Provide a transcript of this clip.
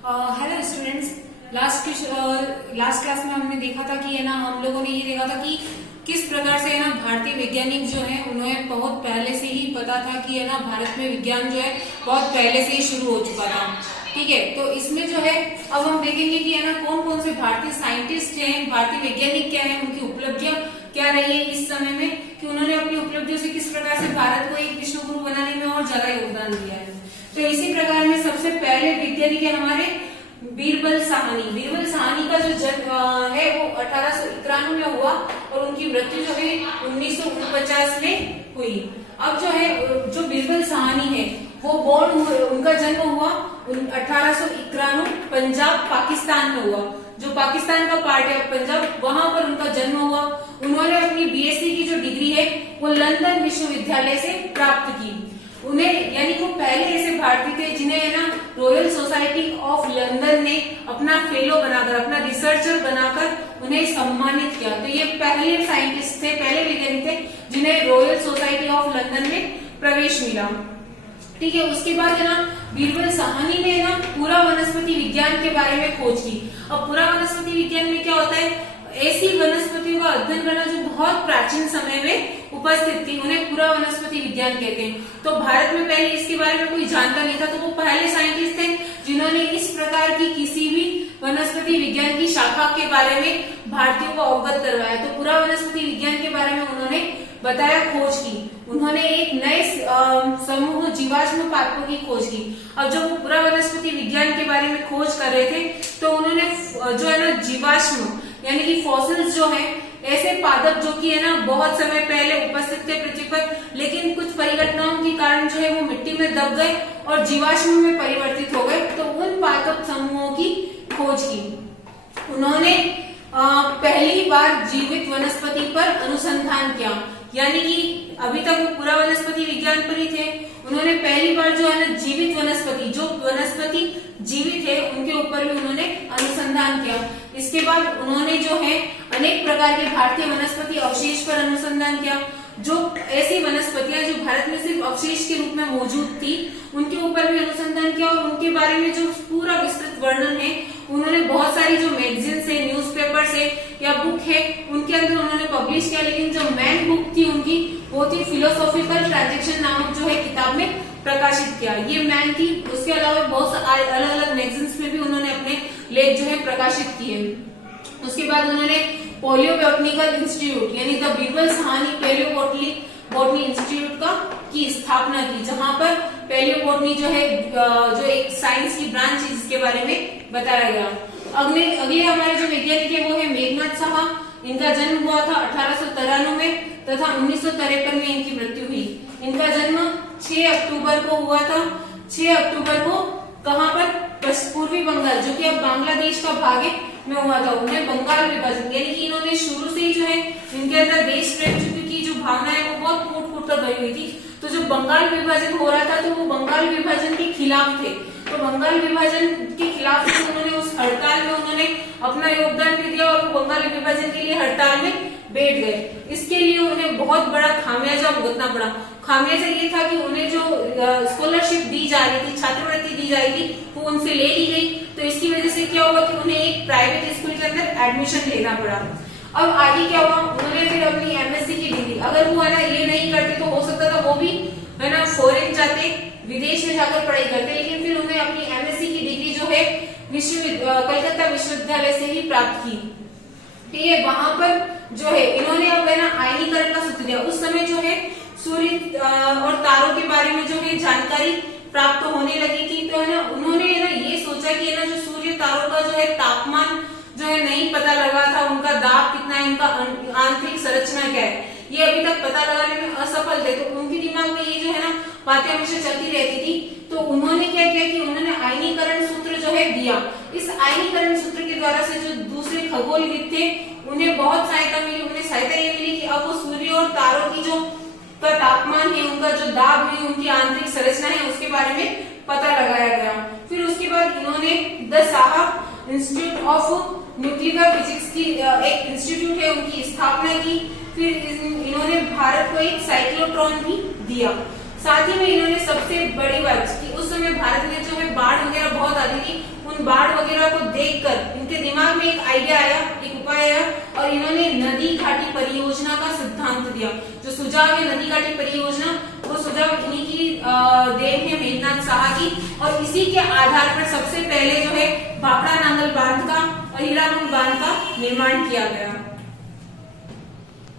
Hello students. Last class में हमने देखा था कि है ना, हम लोगों ने ये देखा था कि किस प्रकार से है ना भारतीय वैज्ञानिक जो है उन्हें बहुत पहले से ही पता था कि है ना भारत में विज्ञान जो है बहुत पहले से ही शुरू हो चुका था। ठीक है, तो इसमें जो है अब हम देखेंगे कि है ना कौन कौन से भारतीय साइंटिस्ट हैं, भारतीय वैज्ञानिक क्या है, उनकी उपलब्धियां क्या रही है इस समय में, कि उन्होंने अपनी उपलब्धियों से किस प्रकार से भारत को एक विश्व गुरु बनाने में और ज्यादा योगदान दिया है। तो इसी प्रकार में सबसे पहले वैज्ञानिक है हमारे बीरबल साहनी। बीरबल साहनी का जो जन्म है वो 1891 में हुआ और उनकी मृत्यु जो है 1949 में हुई। अब जो है जो बीरबल साहनी है वो उनका जन्म हुआ 1891 पंजाब पाकिस्तान में हुआ। जो पाकिस्तान का पार्ट है पंजाब, वहां पर उनका जन्म हुआ। उन्होंने अपनी बीएससी की जो डिग्री है वो लंदन विश्वविद्यालय से प्राप्त की। उन्हें यानी वो पहले ऐसे भारतीय थे जिन्हें है ना रॉयल सोसाइटी ऑफ लंदन ने अपना फेलो बनाकर, अपना रिसर्चर बनाकर उन्हें सम्मानित किया। तो ये पहले साइंटिस्ट थे, पहले वैज्ञानिक थे जिन्हें रॉयल सोसाइटी ऑफ लंदन में प्रवेश मिला। ठीक है, उसके बाद है ना बीरबल साहनी ने ना पूरा वनस्पति विज्ञान के बारे में खोज की। अब पूरा वनस्पति विज्ञान में क्या होता है, ऐसी वनस्पतियों का अध्ययन करना जो बहुत प्राचीन समय में उपस्थित थी, उन्हें पूरा वनस्पति विज्ञान कहते हैं। तो भारत में पहले इसके बारे में कोई जानता नहीं था, तो वो पहले साइंटिस्ट थे जिन्होंने इस प्रकार की किसी भी वनस्पति विज्ञान की शाखा के बारे में भारतीयों को अवगत करवाया। तो पूरा वनस्पति विज्ञान के बारे में उन्होंने बताया, खोज की। उन्होंने एक नए समूह जीवाश्म पादपों की खोज की। अब जब वो पूरा वनस्पति विज्ञान के बारे में खोज कर रहे थे तो उन्होंने जो है ना जीवाश्म यानी कि फॉसिल्स जो है, ऐसे पादप जो कि है ना बहुत समय पहले उपस्थित थे पृथ्वी पर, लेकिन कुछ परिघटनाओं के कारण जो है वो मिट्टी में दब गए और जीवाश्म में परिवर्तित हो गए। तो उन पादप समूहों की खोज की। उन्होंने पहली बार जीवित वनस्पति पर अनुसंधान किया, यानी कि अभी तक वो पूरा वनस्पति विज्ञान पर ही थे। उन्होंने पहली बार जो है ना जीवित वनस्पति, जो वनस्पति जीवित है उनके ऊपर भी उन्होंने अनुसंधान किया। इसके बाद उन्होंने जो है अनेक प्रकार के भारतीय वनस्पति अवशेष पर अनुसंधान किया। जो ऐसी वनस्पतियां जो भारत में सिर्फ अवशेष के रूप में मौजूद थी, उनके ऊपर भी अनुसंधान किया और उनके बारे में जो पूरा विस्तृत वर्णन है उन्होंने बहुत सारी जो मैगजीन्स है, न्यूज़पेपर्स है या बुक है, उनके अंदर उन्होंने पब्लिश किया। लेकिन जो मेन बुक थी उनकी वो थी फिलोसॉफिकल ट्रांजैक्शन नामक जो है किताब में प्रकाशित किया, ये मैन थी। उसके अलावा बहुत अलग अलग मैगजीन्स में भी उन्होंने अपने लेख जो है प्रकाशित किए। उसके बाद उन्होंने पैलियोबोटनिकल इंस्टीट्यूट यानी द बीरबल साहनी पैलियोबोटनी इंस्टीट्यूट की स्थापना की, जहां पर पैलियोबोटनी जो है जो एक साइंस की ब्रांच है जिसके बारे में बताया गया। अगले हमारे जो वैज्ञानिक है वो है मेघनाथ साहा। इनका जन्म हुआ था 1893 में तथा 1953 में इनकी मृत्यु हुई। इनका जन्म 6 अक्टूबर को हुआ था। 6 अक्टूबर को कहां पर, पूर्वी बंगाल जो कि अब बांग्लादेश का भाग है में हुआ था। उन्हें बंगाल विभाजन यानी कि इन्होंने शुरू से ही जो है इनके अंदर देश प्रेम की जो भावना है वो बहुत फूट फूट कर भरी हुई थी। तो जब बंगाल विभाजन हो रहा था तो वो बंगाल विभाजन के खिलाफ थे। तो बंगाल विभाजन के खिलाफ उन्होंने उस हड़ताल में उन्होंने अपना योगदान भी दिया और बंगाल विभाजन के लिए हड़ताल में बैठ गए। इसके लिए उन्हें बहुत बड़ा खामियाजा भुगतना पड़ा। खामियाजा ये था कि उन्हें जो स्कॉलरशिप दी जा रही थी, छात्रवृत्ति दी जा रही थी, वो उनसे ले ली गई। तो इसकी वजह से क्या हुआ कि उन्हें एक प्राइवेट स्कूल के अंदर एडमिशन लेना पड़ा। अब आगे क्या हुआ, उन्होंने फिर अपनी एमएससी की डिग्री, अगर वो है ना ये नहीं करते तो हो सकता था वो भी है ना फॉरेन जाते, विदेश में जाकर पढ़ाई करते, लेकिन फिर उन्हें अपनी एमएससी की डिग्री जो है कलकत्ता विश्वविद्यालय से ही प्राप्त की। ठीक है, वहां पर जो है इन्होंने अब है ना आयनीकरण का सूत्र दिया। उस समय जो है सूर्य और तारों के बारे में जो है जानकारी प्राप्त होने लगी थी। तो है ना उन्होंने है ना ये सोचा कि है ना जो सूर्य तारों का जो है तापमान जो है नहीं पता लगा था, उनका दाब कितना है, इनका आंतरिक संरचना क्या है, ये अभी तक पता लगाने में असफल थे। तो उनके दिमाग में ये जो है ना बातें हमेशा चलती रहती थी। तो उन्होंने क्या किया कि उन्होंने आयनीकरण सूत्र जो है दिया। इस आयनीकरण सूत्र के द्वारा से जो दूसरे खगोलविद थे उन्हें बहुत सहायता मिली। उन्हें सहायता ये मिली कि अब वो सूर्य और तारों की जो तापमान है, उनका जो दाब है, उनकी आंतरिक संरचना है, उसके बारे में पता लगाया गया। फिर उसके बाद इन्होंने the Saha institute of nuclear physics की एक इंस्टीट्यूट है उनकी स्थापना की। फिर इन्होंने भारत को एक साइक्लोट्रॉन भी दिया। साथ ही में इन्होंने सबसे बड़ी बात कि उस समय भारत में जो है बाढ़ वगैरह बहुत आती थी, उन उन बाढ़ वगैरह को देखकर इनके दिमाग में एक आइडिया आया, एक उपाय आया और इन्होंने नदी घाटी परियोजना का सिद्धांत दिया। जो सुझाव है नदी घाटी परियोजना, वो सुझाव इन्हीं की देन है, मेघनाथ साहा की। और इसी के आधार पर सबसे पहले जो है भाखड़ा नांगल बांध का और हीराकुंड बांध का निर्माण किया गया।